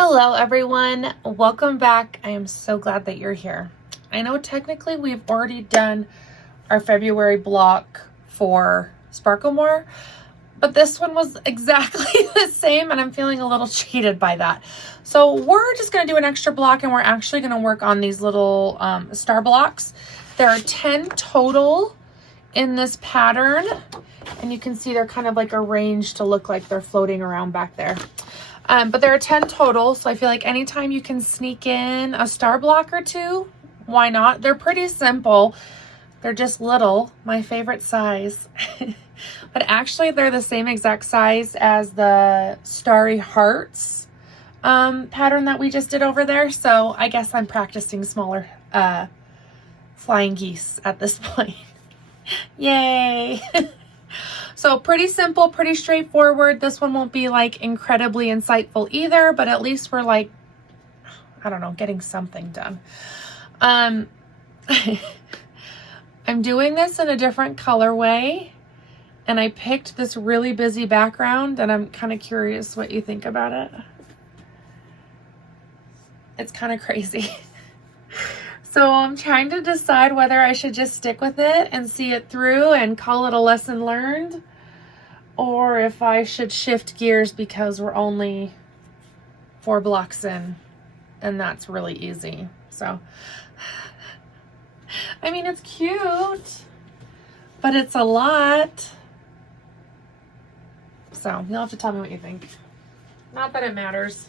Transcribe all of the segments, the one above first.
Hello everyone, welcome back. I am so glad that you're here. I know technically we've already done our February block for Sparkle More, but this one was exactly the same and I'm feeling a little cheated by that. So we're just going to do an extra block and we're actually going to work on these little star blocks. There are 10 total in this pattern and you can see they're kind of like arranged to look like they're floating around back there. But there are 10 total, so I feel like anytime you can sneak in a star block or two, why not? They're pretty simple. They're just little, my favorite size. But actually, they're the same exact size as the Starry Hearts pattern that we just did over there. So I guess I'm practicing smaller flying geese at this point. Yay! So pretty simple, pretty straightforward. This one won't be like incredibly insightful either, but at least we're like, I don't know, getting something done. I'm doing this in a different colorway and I picked this really busy background and I'm kind of curious what you think about it. It's kind of crazy. So I'm trying to decide whether I should just stick with it and see it through and call it a lesson learned, or if I should shift gears because we're only 4 blocks in and that's really easy. So, I mean, it's cute, but it's a lot. So you'll have to tell me what you think. Not that it matters.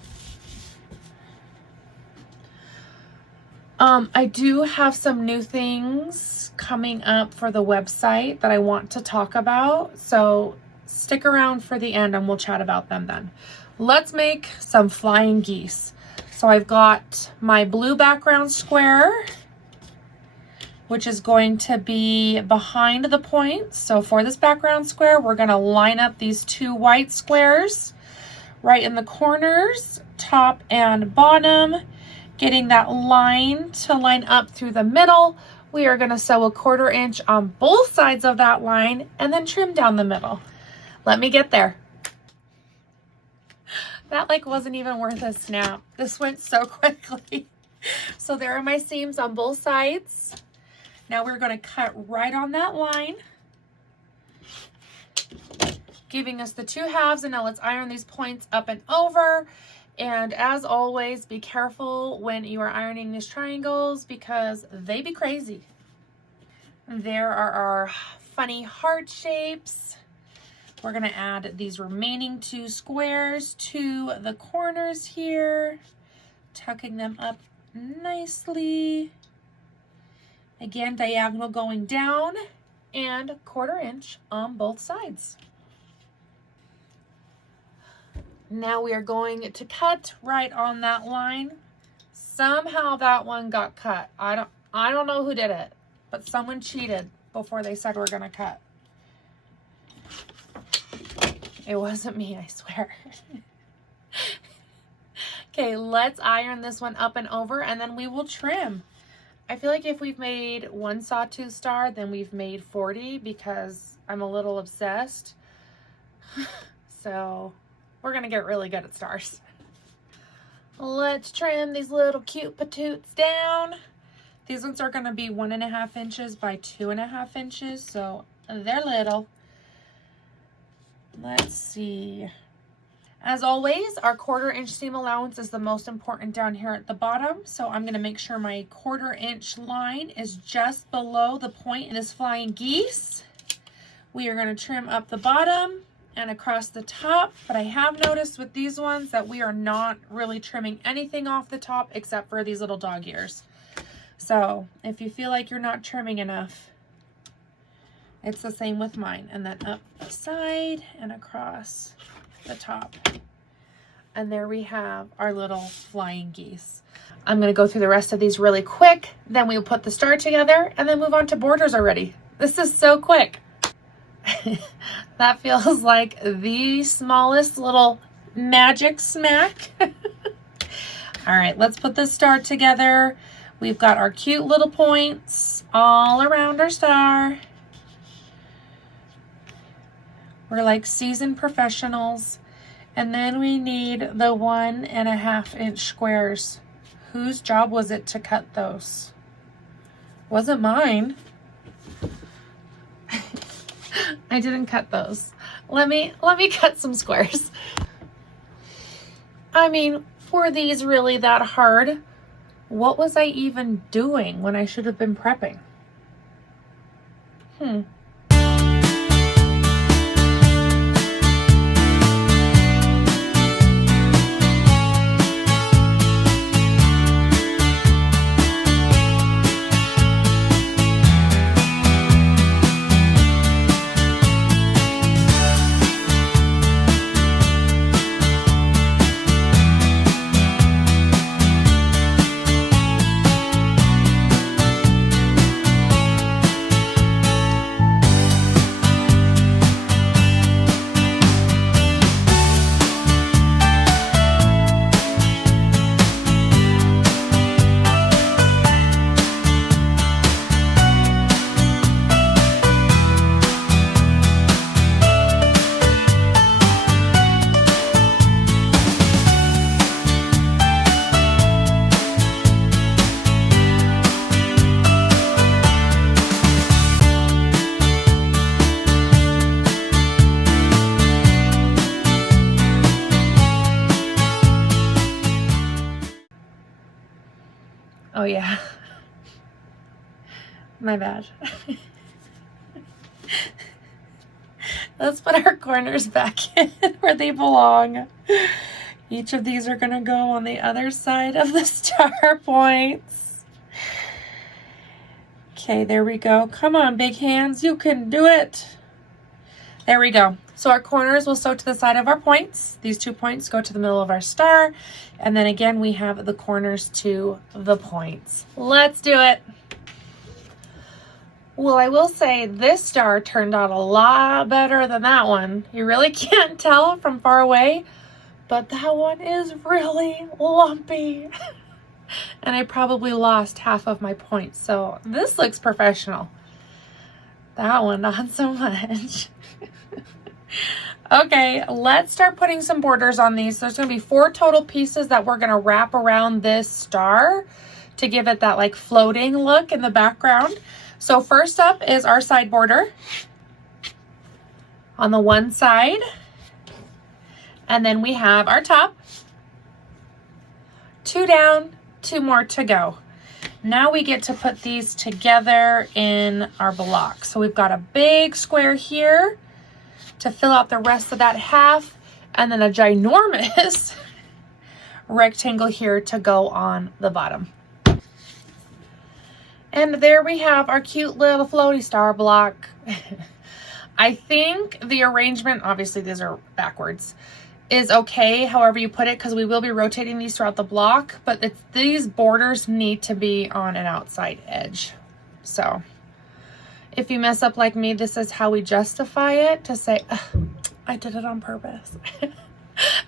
I do have some new things coming up for the website that I want to talk about. So stick around for the end and we'll chat about them then. Let's make some flying geese. So I've got my blue background square, which is going to be behind the point. So for this background square, we're going to line up these 2 white squares right in the corners, top and bottom. Getting that line to line up through the middle. We are going to sew a 1/4 inch on both sides of that line and then trim down the middle. Let me get there. That like wasn't even worth a snap. This went so quickly. So there are my seams on both sides. Now we're going to cut right on that line, giving us the 2 halves, and now let's iron these points up and over. And as always, be careful when you are ironing these triangles because they be crazy. There are our funny heart shapes. We're gonna add these remaining 2 squares to the corners here, tucking them up nicely. Again, diagonal going down and 1/4 inch on both sides. Now we are going to cut right on that line. Somehow that one got cut. I don't know who did it, but someone cheated before they said we're gonna cut. It wasn't me, I swear. Okay, let's iron this one up and over and then we will trim. I feel like if we've made 1 Sawtooth Star, then we've made 40 because I'm a little obsessed. So we're gonna get really good at stars. Let's trim these little cute patoots down. These ones are gonna be 1.5 inches by 2.5 inches, so they're little. Let's see. As always, our 1/4 inch seam allowance is the most important down here at the bottom, so I'm gonna make sure my 1/4 inch line is just below the point in this flying geese. We are gonna trim up the bottom and across the top, but I have noticed with these ones that we are not really trimming anything off the top except for these little dog ears. So if you feel like you're not trimming enough, it's the same with mine. And then up the side and across the top. And there we have our little flying geese. I'm gonna go through the rest of these really quick, then we'll put the star together and then move on to borders already. This is so quick. That feels like the smallest little magic smack. All right, let's put this star together. We've got our cute little points all around our star. We're like seasoned professionals. And then we need the 1.5 inch squares. Whose job was it to cut those? Wasn't mine. I didn't cut those. Let me cut some squares. I mean, were these really that hard? What was I even doing when I should have been prepping? Oh yeah, my bad. Let's put our corners back in where they belong. Each of these are gonna go on the other side of the star points. Okay, there we go. Come on, big hands, you can do it. There we go. So our corners will sew to the side of our points. These 2 points go to the middle of our star. And then again, we have the corners to the points. Let's do it. Well, I will say this star turned out a lot better than that one. You really can't tell from far away, but that one is really lumpy. And I probably lost half of my points. So this looks professional. That one, not so much. Okay, let's start putting some borders on these. There's going to be 4 total pieces that we're going to wrap around this star to give it that like floating look in the background. So first up is our side border on the one side. And then we have our top. 2 down, 2 more to go. Now we get to put these together in our block. So we've got a big square here to fill out the rest of that half, and then a ginormous rectangle here to go on the bottom. And there we have our cute little floaty star block. I think the arrangement, obviously these are backwards, is okay however you put it, because we will be rotating these throughout the block, but these borders need to be on an outside edge. So if you mess up like me, this is how we justify it, to say, I did it on purpose.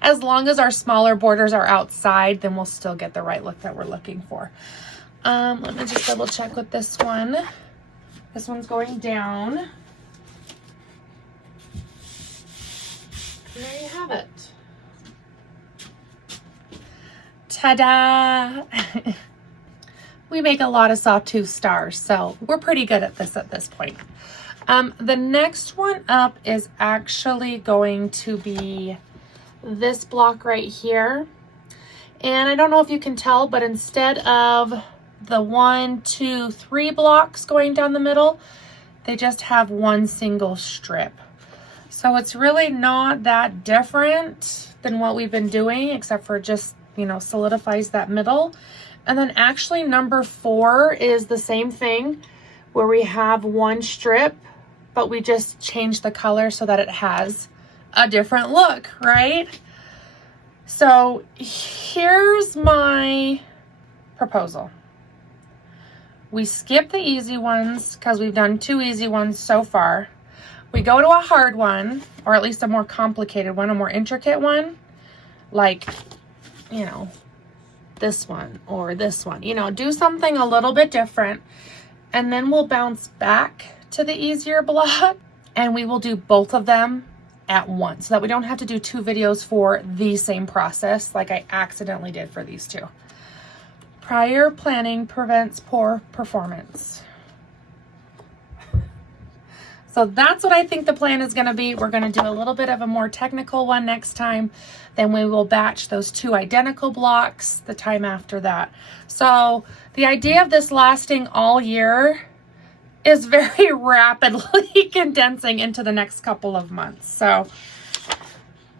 As long as our smaller borders are outside, then we'll still get the right look that we're looking for. Let me just double check with this one. This one's going down. And there you have it. Ta-da! We make a lot of Sawtooth Stars, so we're pretty good at this point. The next one up is actually going to be this block right here. And I don't know if you can tell, but instead of the 1, 2, 3 blocks going down the middle, they just have one single strip. So it's really not that different than what we've been doing, except for just, you know, solidifies that middle. And then actually number 4 is the same thing, where we have one strip, but we just change the color so that it has a different look, right? So here's my proposal. We skip the easy ones because we've done 2 easy ones so far. We go to a hard one, or at least a more complicated one, a more intricate one, like, you know, this one or this one, you know, do something a little bit different, and then we'll bounce back to the easier block, and we will do both of them at once so that we don't have to do 2 videos for the same process like I accidentally did for these 2. Prior planning prevents poor performance. So that's what I think the plan is going to be. We're going to do a little bit of a more technical one next time. Then we will batch those 2 identical blocks the time after that. So the idea of this lasting all year is very rapidly condensing into the next couple of months. So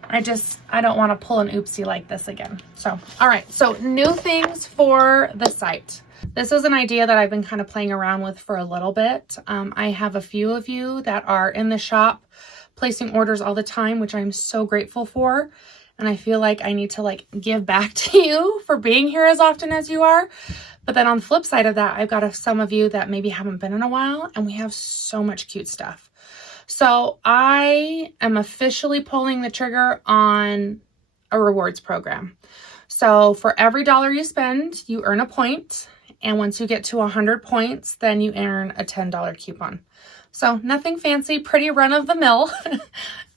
I don't want to pull an oopsie like this again. So, all right. So new things for the site. This is an idea that I've been kind of playing around with for a little bit. I have a few of you that are in the shop placing orders all the time, which I'm so grateful for. And I feel like I need to like give back to you for being here as often as you are. But then on the flip side of that, I've got some of you that maybe haven't been in a while, and we have so much cute stuff. So I am officially pulling the trigger on a rewards program. So for every $1 you spend, you earn a point. And once you get to 100 points, then you earn a $10 coupon. So nothing fancy, pretty run of the mill.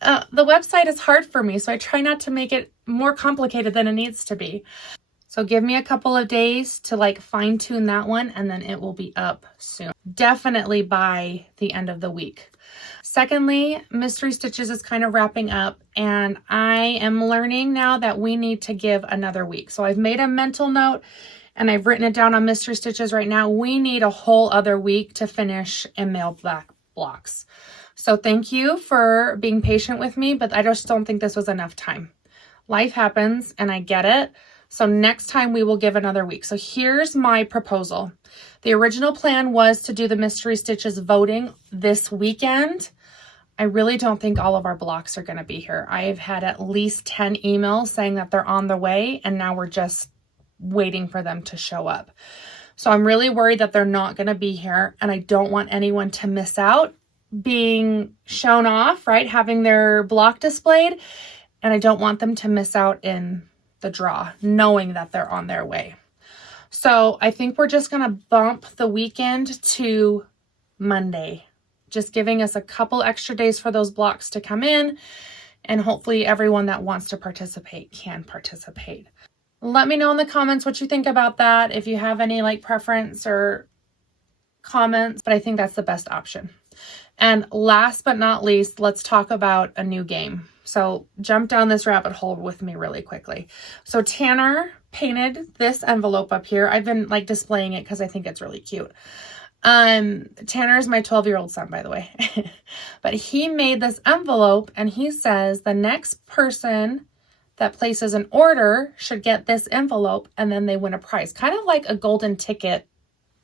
The website is hard for me, so I try not to make it more complicated than it needs to be. So give me a couple of days to like fine tune that one, and then it will be up soon. Definitely by the end of the week. Secondly, Mystery Stitches is kind of wrapping up, and I am learning now that we need to give another week. So I've made a mental note and I've written it down on Mystery Stitches right now. We need a whole other week to finish and mail back blocks. So thank you for being patient with me, but I just don't think this was enough time. Life happens and I get it. So next time we will give another week. So here's my proposal. The original plan was to do the Mystery Stitches voting this weekend. I really don't think all of our blocks are going to be here. I've had at least 10 emails saying that they're on the way, and now we're just waiting for them to show up. So I'm really worried that they're not going to be here, and I don't want anyone to miss out being shown off, right? Having their block displayed, and I don't want them to miss out in the draw, knowing that they're on their way. So I think we're just going to bump the weekend to Monday, just giving us a couple extra days for those blocks to come in, and hopefully everyone that wants to participate can participate. Let me know in the comments what you think about that, if you have any like preference or comments, but I think that's the best option. And last but not least, let's talk about a new game. So jump down this rabbit hole with me really quickly. So Tanner painted this envelope up here. I've been like displaying it because I think it's really cute. Tanner is my 12-year-old son, by the way. But he made this envelope and he says the next person that places an order should get this envelope and then they win a prize. Kind of like a golden ticket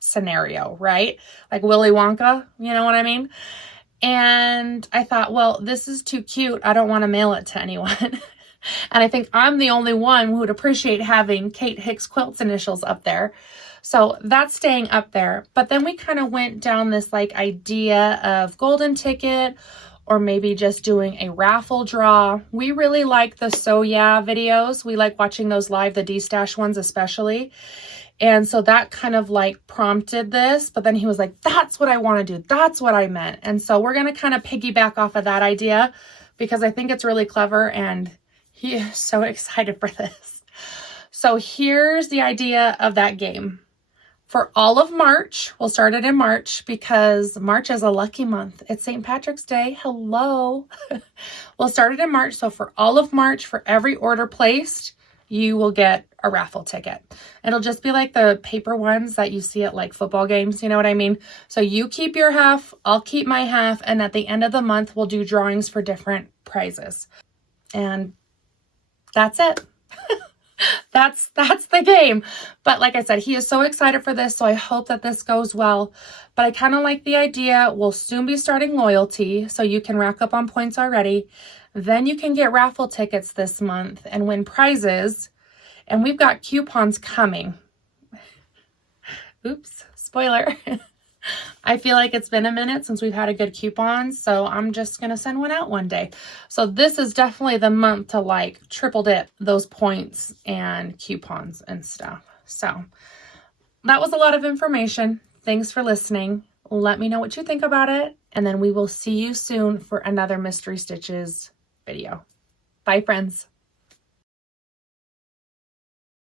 scenario, right? Like Willy Wonka, you know what I mean? And I thought, well, this is too cute. I don't want to mail it to anyone. And I think I'm the only one who would appreciate having Kate Hicks Quilts initials up there. So that's staying up there. But then we kind of went down this like idea of golden ticket, or maybe just doing a raffle draw. We really like the So Yeah videos. We like watching those live, the D-Stash ones especially. And so that kind of like prompted this, but then he was like, that's what I want to do. That's what I meant. And so we're going to kind of piggyback off of that idea because I think it's really clever and he is so excited for this. So here's the idea of that game. For all of March, we'll start it in March because March is a lucky month. It's St. Patrick's Day. Hello. We'll start it in March. So for all of March, for every order placed, you will get a raffle ticket. It'll just be like the paper ones that you see at like football games. You know what I mean? So you keep your half, I'll keep my half. And at the end of the month, we'll do drawings for different prizes. And that's it. That's the game. But like I said, he is so excited for this. So I hope that this goes well. But I kind of like the idea. We'll soon be starting loyalty. So you can rack up on points already. Then you can get raffle tickets this month and win prizes. And we've got coupons coming. Oops, spoiler. I feel like it's been a minute since we've had a good coupon, so I'm just going to send one out one day. So this is definitely the month to like triple dip those points and coupons and stuff. So that was a lot of information. Thanks for listening. Let me know what you think about it, and then we will see you soon for another Mystery Stitches video. Bye, friends.